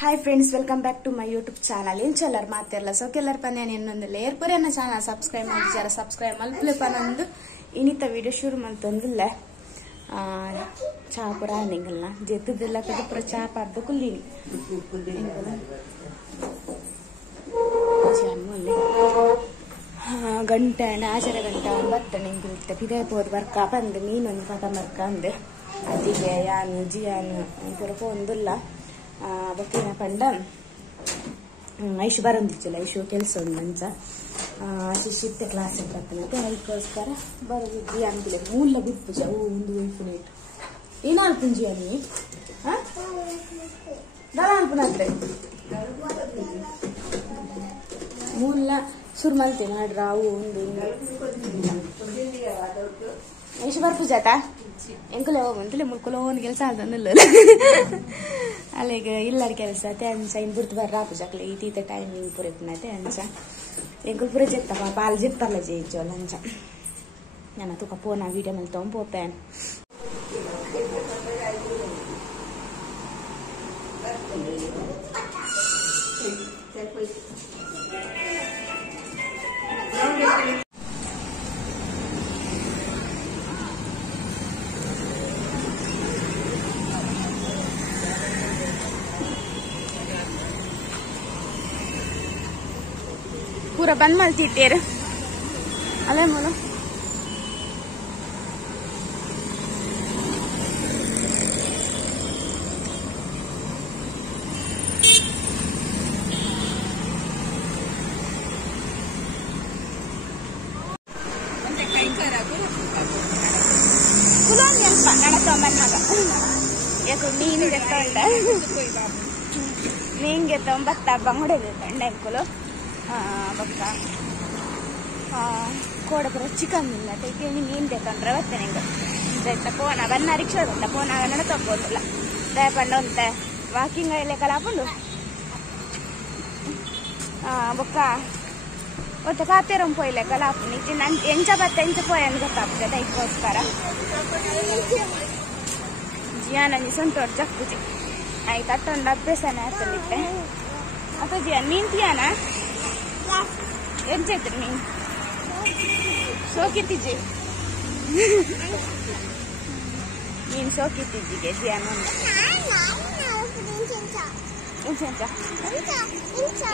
Hi friends, welcome back to my YouTube channel. ಇಂಚಲ್ಲರ್ ಮಾತಿರಲ್ಲ ಸೋಕೆಲ್ಲರ ಪನ್ಯಾನ ಇನ್ನೊಂದಿಲ್ಲ ಏರ್ಪುರೇನ ಚಾನಲ್ ಸಬ್ಸ್ಕ್ರೈಬ್ ಮಾಡಿದ್ದಾರೆ. ಸಬ್ಸ್ಕ್ರೈಬ್ ಮಲ್ಪಲೆ ನಂದು ಇನ್ನಿತ ವಿಡಿಯೋ ಶುರು ಮಂತೊಂದಿಲ್ಲ ಚಾ ಪುರ ನಿಂಗಲ್ಲ ಜೆದ್ದದಿಲ್ಲ ಕಡೆ ಚಾ ಪಾಡ್ದು ಕುಲ್ಲೀನಿ ಗಂಟೆ ಆಚರ ಗಂಟೆ ಬತ್ತ ನಿಂಗಿರುತ್ತೆ ಪಿದೈಪೋದು ಬರ್ಕ ಬಂದು ಮೀನೊಂದು ಕಥ ಮರ್ಕ ಅಂದು ಅದಿಗೆ ಯಾನು ಜಿಯಾನು ಪುರ ಪೋಂದಿಲ್ಲ ಬಕ್ಕಿನ ಪಂಡ ಐಶು ಬರೋದಿಚ್ಚಲ್ಲ. ಐಶು ಕೆಲಸ ಉಂಡು ಮಂಚ ಶಿಷ್ಯತ್ತೆ ಕ್ಲಾಸಿಗೆ ಬರ್ತಾನಂತೆ ಅದಕ್ಕೋಸ್ಕರ ಬರೋದಿದ್ದಿ ಅಂತಿಲ್ಲ ಮೂಲ ಬಿಪ್ಪುಜ ಒಂದು ವೈಫು ನೇಟು ಏನು ಅಲ್ಪುಂಜಿ ನೀ ದಳ ಅಲ್ಪುನತ್ತೆ ಮೂಲ ಸುರು ಮಲ್ತೆ ಮಾಡ್ರ ಅವು ಒಂದು ಐಶು ಬರ್ಪುಜಾತ ಎಂಕುಲೆ ಹೋಗಂತಲೇ ಮುಲ್ಕುಲ ಒಂದು ಕೆಲಸ ಆದಂದಿಲ್ಲ ಅಲ್ಲಿಗೆ ಇಲ್ಲರ ಕೆಲಸ ಅಂಚ ಇನ್ನು ಬುರ್ತು ಬರ್ರ ಆಪುಜಾಕ್ಲೆ ಈತೀತ ಟೈಮಿಂಗ್ ಪುರತ್ನತೆ ಅಂಚ ಎಂಕುಲ್ ಪುರ ಜೆತ್ತ ಪಾಲು ಜೆತ್ತಲ್ಲ ಜೇಜೋಲ್ಲ ಅಂಚ ನಾನು ತುಕ ಪೋನ ವೀಡಿಯೋ ಮೇಲೆ ತೊಗೊಂಬೋಪೇನು पूरा बंद मलती तेरे अले मोलो ನೀಂಗೆ ತೊಂಬತ್ತ ಬಂಗುಡೆ ತಂಡಂಕುಲು ಬಕ್ಕ ಕೋಡಪುರ ಚಿಕನ್ ಇಲ್ಲ ಟೈಕೆ ಮೀನು ಬೇಕಂದ್ರೆ ಬರ್ತೇನೆ ಹಿಂಗೆ ಜೈತ ಪೋನ ಬನ್ನ ರಿಕ್ಷಾ ಬಂದ ಪೋನ ನಡ ತಗೋದಿಲ್ಲ ದಯಪಂಡು ಅಂತ ವಾಕಿಂಗ್ ಎಲ್ಲ ಕಲಾಪುಂಡು ಬೊಕ್ಕ ಒಟ್ಟು ಕಾತೇರಂ ಪೋಯ್ಲೆ ಕಲಾಪು ನಿಜ ನನ್ ಎಂಚ ಬತ್ತ ಎಂಚ ಪೋಯ್ ಅಂತ ಗೊತ್ತಾಗ್ತದೆ ದೈಕೋಸ್ಕರ ಜಿಯಾನಿ ಸಂತೋಷ ಜಕ್ಕುಜಿ ಆಯ್ತು ಅಟ್ಟೊಂದು ಅಭ್ಯಾಸನೇ ಆಗ್ತಲಿತ್ತೆ ಅಥವಾ ಜಿಯಾನ್ ಮೀನ್ ತಿಯಾನ ಏನ್ ಚೈತ್ರಿ ನೀನ್ ಸೋಕಿತ್ತಿಜ್ಜಿ ನೀನ್ ಸೋಕಿತ್ತಿಜ್ಜಿಗೆ ಜಿಯಾನ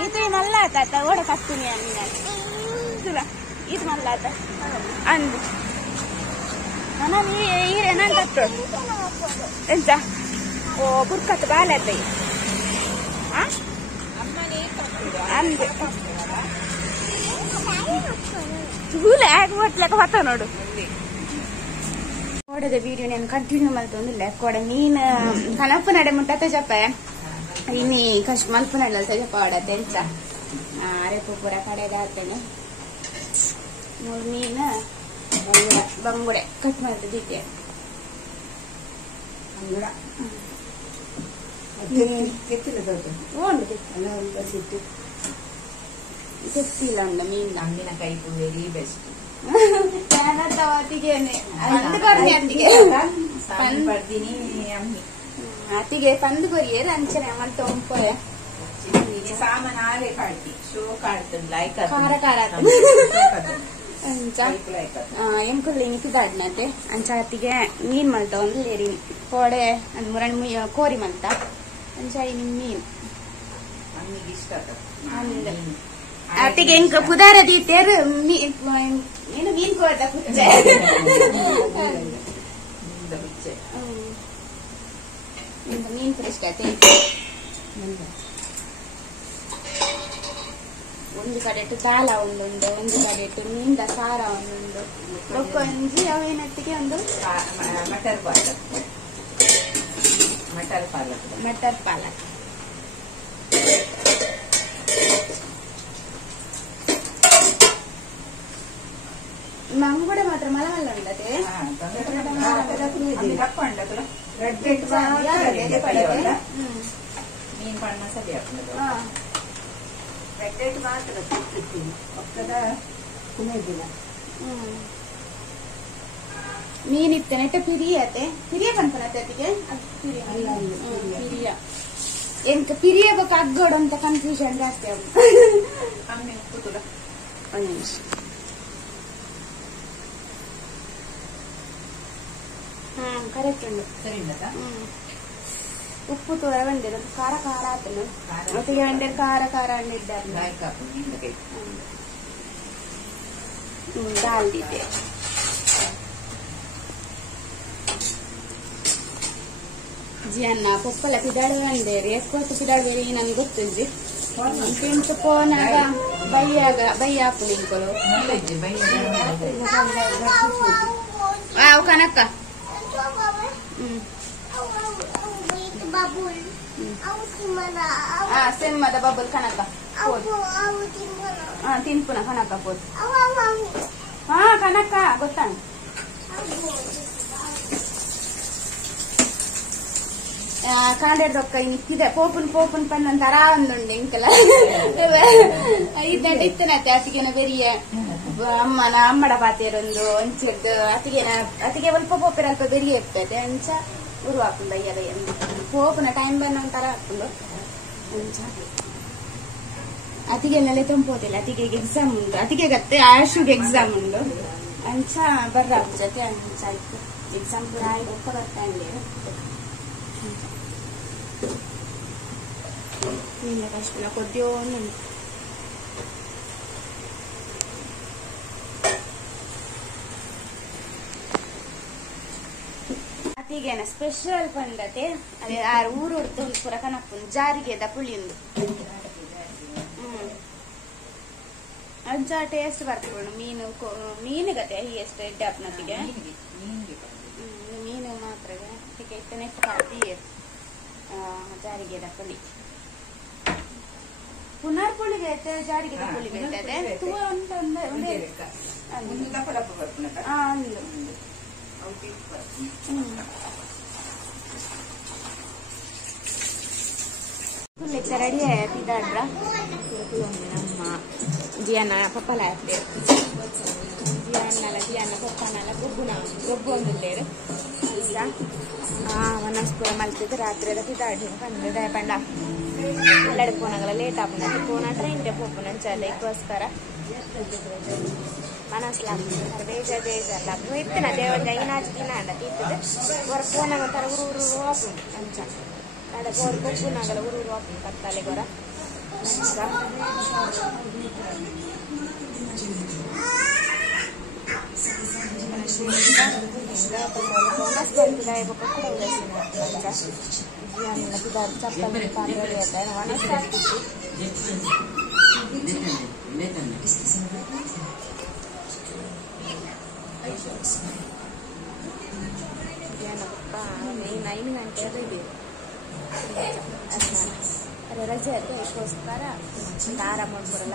ಇದು ನಲ್ಲ ಆತ ಓಡ ಕತ್ತೀನಿ ನೀನು ಇದು ನಲ್ಲ ಆತ ಅಂದು ನಾನು ಈರೇನಂತ ಎಂತ ಓ ಬುರ್ಕತ್ ಬಾಲೆ ಆತ ಅಂದು ಹೂಲೆ ಆಗ್ಬಿಟ್ಲಕ್ಕ ಹೊತ್ತ ನೋಡು ಕೋಡದ ವಿಡಿಯೋ ನಾನು ಕಂಟಿನ್ಯೂ ಮಲ್ತೊಂದಿಲ್ಲ ಕೋಡ ಮೀನು ಕನಪು ನಡೆ ಮುಟ್ಟತ್ತ ಜಪ ಇನ್ನಿ ಕಷ್ಟ ಮಲ್ಪು ನಡಲ್ ಜಪ ಆಡತ್ತೆ ಎಂಚ ರೇಪು ಪೂರ ಕಡೆಗೆ ಹಾಕ್ತೇನೆ ನೋಡಿ ಮೀನು ಬಂಗುಡೆ ಕಟ್ ಮಾಡ್ತಿದ್ದೆ ಗೊತ್ತಿಲ್ಲ ಉಂಡ ಮೀನ್ ಅಂದಿನ ಕೈ ವೆರಿ ಬೆಸ್ಟ್ ಅತಿಗೆ ಪಂದು ಕೊರಿಯರ್ ಅಂಚನೆ ಅಮ್ಮಲ್ ತೊಂಪೊಯ ಸಾಮಾನ ಆರೆ ಕಾಡ್ತಿ ಶೋ ಕಾಡ್ತದ ಲೈಕ್ ಖಾರ ಖಾರ ಅಂಚ ಎಂಕುಳ್ಳಿ ನಿಕ್ಕಿದಾಡ್ನತೆ ಅಂಚ ಅತಿಗೆ ಮೀನ್ ಮಲ್ತ ಒಂದು ಲೇರಿ ಕೋಡೆ ಅಂದ್ ಮುರಣ್ ಕೋರಿ ಮಲ್ತ ಅಂಚ ನಿಮ್ ಮೀನ್ ಅತಿಗೆ ಎಂಕ ಪುದಾರ ದೀಟೇರು ಏನು ಮೀನ್ ಕೋದ ಪುಚ್ಚೆ ಮೀನ್ ಫ್ರೆಶ್ ಕತೆ ಒಂದು ಕಡೆ ದಾಲ ಒಂದೊಂದು ಒಂದು ಕಡೆ ಮೀನ್ದ ಸಾರ ಒಂದೊಂದು ರೊಕ್ಕೊಂಜಿ ಅವೇನತ್ತಿಗೆ ಒಂದು ಮಟರ್ ಪಾಲಕ್ ಮಟರ್ ಪಾಲಕ್ ಮಂಗುಡೆ ಮಾತ್ರ ಮಲಮಲ್ಲ ಉಂಡತೆ ಮೀನ್ ಬಣ್ಣ ಸರಿ ಮಾತ್ರ ಮೀನಿತ್ತೆ ನೆಟ್ಟ ಪಿರಿಯತೆ ಪಿರಿಯ ಪನ್ಪನತೆ ಅತಿಗೆ ಪಿರಿಯ ಎಂತ ಪಿರಿಯಬೇಕು ಅಗ್ಗೋಡು ಅಂತ ಕನ್ಫ್ಯೂಷನ್ ಜಾಸ್ತಿ ಆಗುತ್ತೆ. ಒಂದು ನಿಮಿಷ. ಕರೆಕ್ಟ್ ಉಂಟು. ಉಪ್ಪು ತೋರ ಬಂದಿರ ಖಾರ ಖಾರ ಆತನು ಒಟ್ಟಿಗೆ ಬಂದಿರ ಖಾರ ಖಾರ ಅಂದಿದ್ದಾರೆ. ದಾಲ್ ದೀತೆ ಜಿ ಅನ್ನ ಪಪ್ಪಲ ಪಿದಾಡು ಬಂದೇರಿ ಎಕ್ಕೊತ್ತು ಪಿದಾಡು ಬೇರೆ ನಮ್ಗೆ ಗೊತ್ತಿದ್ರಿ ತಿಂಟು ಪೋನಾಗ ಬಯ್ಯ ಹಾಕು ನಿಂಕಲು ಕನಕ ಸಿಂಹದ ಬಬಲ್ ಕನಕ ತಿನ್ಪುನ ಕನಕ ಪೋದು ಕನಕ ಗೊತ್ತಾ ಕಾಂಡೆಡ್ರೊಕ್ಕ ನಿಕ್ಕಿದೆ ಪೋಪುನ್ ಪಣ್ಣನ್ ತರ ಒಂದುಂಡು ಇಂಕಲ ಇತ್ತನತ್ತೆ ಅತಿಗೆನ ಬೆರಿಯ ಅಮ್ಮಡ ಪಾತೆರೊಂದು ಒಂಚದ್ದು ಅತಿಗೆ ಅಲ್ಪ ಪೋಪೆರ ಅಲ್ಪ ಬೆರಿಯ ಇರ್ತದೆ ಅಂಚ ಉರು ಹಾಕೊಂಡು ಅಯ್ಯದ ಪೋಪುನ ಟೈಮ್ ಬಂದ ಒಂಥರ ಹಾಕೊಂಡು ಅಂಚ ಅತಿಗೆನೆಲ್ಲ ತಂಪೋದಿಲ್ಲ ಅತಿಗೆಗೆ ಎಕ್ಸಾಮ್ ಉಂಟು ಅತಿಗೆ ಗತ್ತೆ ಆಶುಗೆ ಎಕ್ಸಾಮ್ ಉಂಟು ಅಂಚ ಬರ್ರ ಜೊತೆ ಅಂಚ ಆಯ್ತು ಎಕ್ಸಾಮ್ ಪೂರ ಆಯ್ತು ಒಪ್ಪ ಬರ್ತಾ ಇದ್ದೇವೆ ನಿನ್ನ ಕಷ್ಟ ಕೊದ್ಯೋ ಅತಿಗೆನ ಸ್ಪೆಷಲ್ ಪಂಡತೆ ಅದೇ ಆರು ಊರು ಪೂರ ಕನಪ್ಪು ಜಾರಿಗೆದ ಪುಳಿಯುಂದು ಅಂಚ ಟೇಸ್ಟ್ ಬರ್ತಕೊಂಡು ಮೀನು ಗತೆ ಎಷ್ಟು ಎಡ್ಡೆ ಅಪ್ಪನತಿಗೆ ಮೀನು ಮಾತ್ರ ನೆಟ್ಟು ಕಾಟಿ ಜಾರಿಗೆದ ಪುಳಿ ಪುನರ್ ಪುಳಿಗೆ ಜಾರಿಗೆದ ಪುಳಿ ಬರ್ತದೆ ರೆಡಿ ಪಿದಾಡ್ರ ನಮ್ಮ ಜಿಯನ್ನ ಪಪ್ಪಲ ಜಿಯನ್ನ ಪಪ್ಪನಲ್ಲ ಗೊಬ್ಬು ಒಂದಿಲ್ಲೇರು ವನಸ್ಪುರ ಮಲ್ತಿದ್ದು ರಾತ್ರಿ ಪಿದಾಡಿ ಬಂದಿದೆ ಪಂಡ ಎಲ್ಲಡೆ ಪೋನಾಗಲ್ಲ ಲೇಟ್ ಆಪನ ಪೋನ ಟ್ರೈನ್ ಪೋಪುನ ಅದಕ್ಕೋಸ್ಕರ ಮನಸ್ಲಾಗ್ತದೆ ಬೇಜಾರ್ಲಾಗ್ತದೆ ಇತ್ತಿನ ದೇವರ ಐನಾಚು ದಿನ ಅಂಡ ಇತ್ತದೆ ಹೊರ ಪೋನಾಗ ಒಂಥರ ಊರು ಹಾಕೊಂಡು ಅಂಚ ಅದ ಗೋರ್ ಕೊಪ್ಪುನಾಗಲ ಊರು ಹಾಕೊಂಡು ಕತ್ತಲೆ ಗೊರ ಚಪ್ಪಲಿ ಪಾತ್ರೆ ರಜೆ ಅದು ಅದಕ್ಕೋಸ್ಕರ ಆರಾಮ ಪೂರಲ್ಲ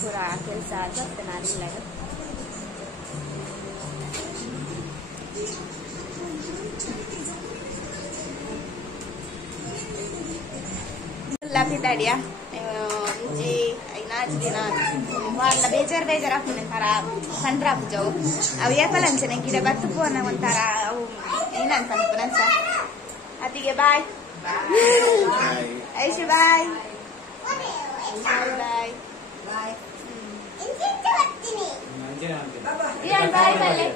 ಪೂರ ಕೆಲಸ ಆಗುತ್ತೆ ನಾನಿಲ್ಲ ಪಿದಾಡಿಯಾ ಇಂಜಿ ಐನಾಚು ದಿನ వాళ్ళ ಬೇಜಾರು ಹಾಕೊಂತಾರ ಕಂಡ್ರ ಪೂಜವು ಅವು ಏಪಲಂಚನೆ ಗಿಡ ಬತ್ತು ಪೋನ ಒಂಥರ ಅವು ಏನಂತ ಅನ್ಸ ಅತಿಗೆ ಬಾಯ್ ಐಶು ಬಾಯ್ ಬಾಯ್ ಬಾಯ್ ಬಾಯ್ ಬಲ್ಲೆ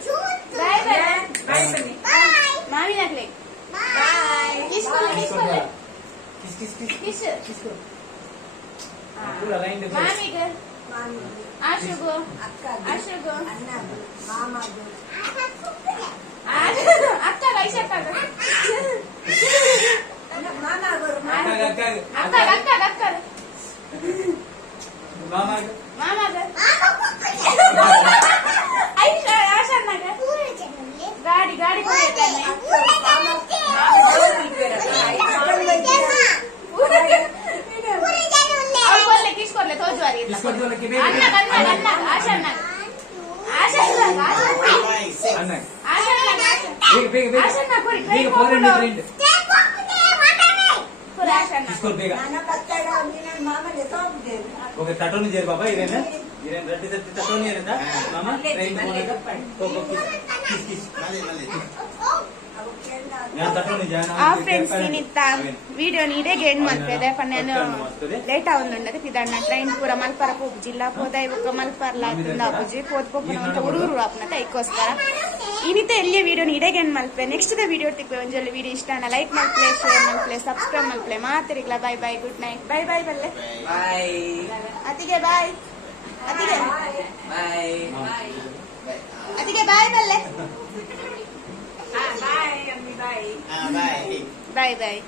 ಬಾಯ್ ಬಾಯ್ ಮಾವಿನಾಗ್ಲೆ ಕಿಸ್ಕೊlle ಕಿಸ್ ಮಾಮಿಗೆ ಆಶುಗು ಆಶುಗು ಮಾಮಗು ಅಕ್ಕ ಐಶಕ್ಕ ಗಾಡಿ ಗಾಡಿ ಕಿಸ್ಕೊlle ತೋಜುವಾರಿ ఓకే తటోని చేరు బాబా ఇరేనా ఇరేన్ రెడ్డి తటోని ఏరిందా మామ ట్రైన్ పోనగా కోకో కిస్ కిస్ మళ్ళీ ఫ్రెండ్స్ నేనిత్త వీడియో నీడే గేమ్ మల్పేదే పని నేను లేట్ అవుతుండదు పిదన్న ట్రైన్ పూర మల్పర పోపు జిల్లా పోదాయి ఒక మల్పర్ల ಆಪುಜಿ ಪೋದ್ಪೋಪುನ ಊರೂರು ಆಪುನತ ಐಕೋಸ್ಕರ ಇನಿತ ಎಲ್ಲಿಯ ವಿಡಿಯೋ ನೀಡೇ ಗೇನ್ ಮಲ್ಪೆ ನೆಕ್ಸ್ಟ್ ದ ವಿಡಿಯೋ ತಿಕ್ವೆ ಒಂಜೊಳ್ಳೆ ವಿಡಿಯೋ ಇಷ್ಟ ಲೈಕ್ ಮಲ್ಪಲೆ ಶೇರ್ ಮಲ್ಪಲೆ ಸಬ್ಸ್ಕ್ರೈಬ್ ಮಲ್ಪಲೆ ಮಾತಿರಿಗ್ಲ bye bye good night bye bye ಬಲ್ಲೆ ಬಾಯ್ ಅತಿಗೆ ಬಾಯ್ ಅತಿಗೆ ಬಾಯ್ ಅತಿಗೆ ಬಾಯ್ ಬಲ್ಲೆ ಬಾಯ್ ಅಮ್ಮಿ ಬಾಯ್ ಬಾಯ್ ಬಾಯ್ ಬಾಯ್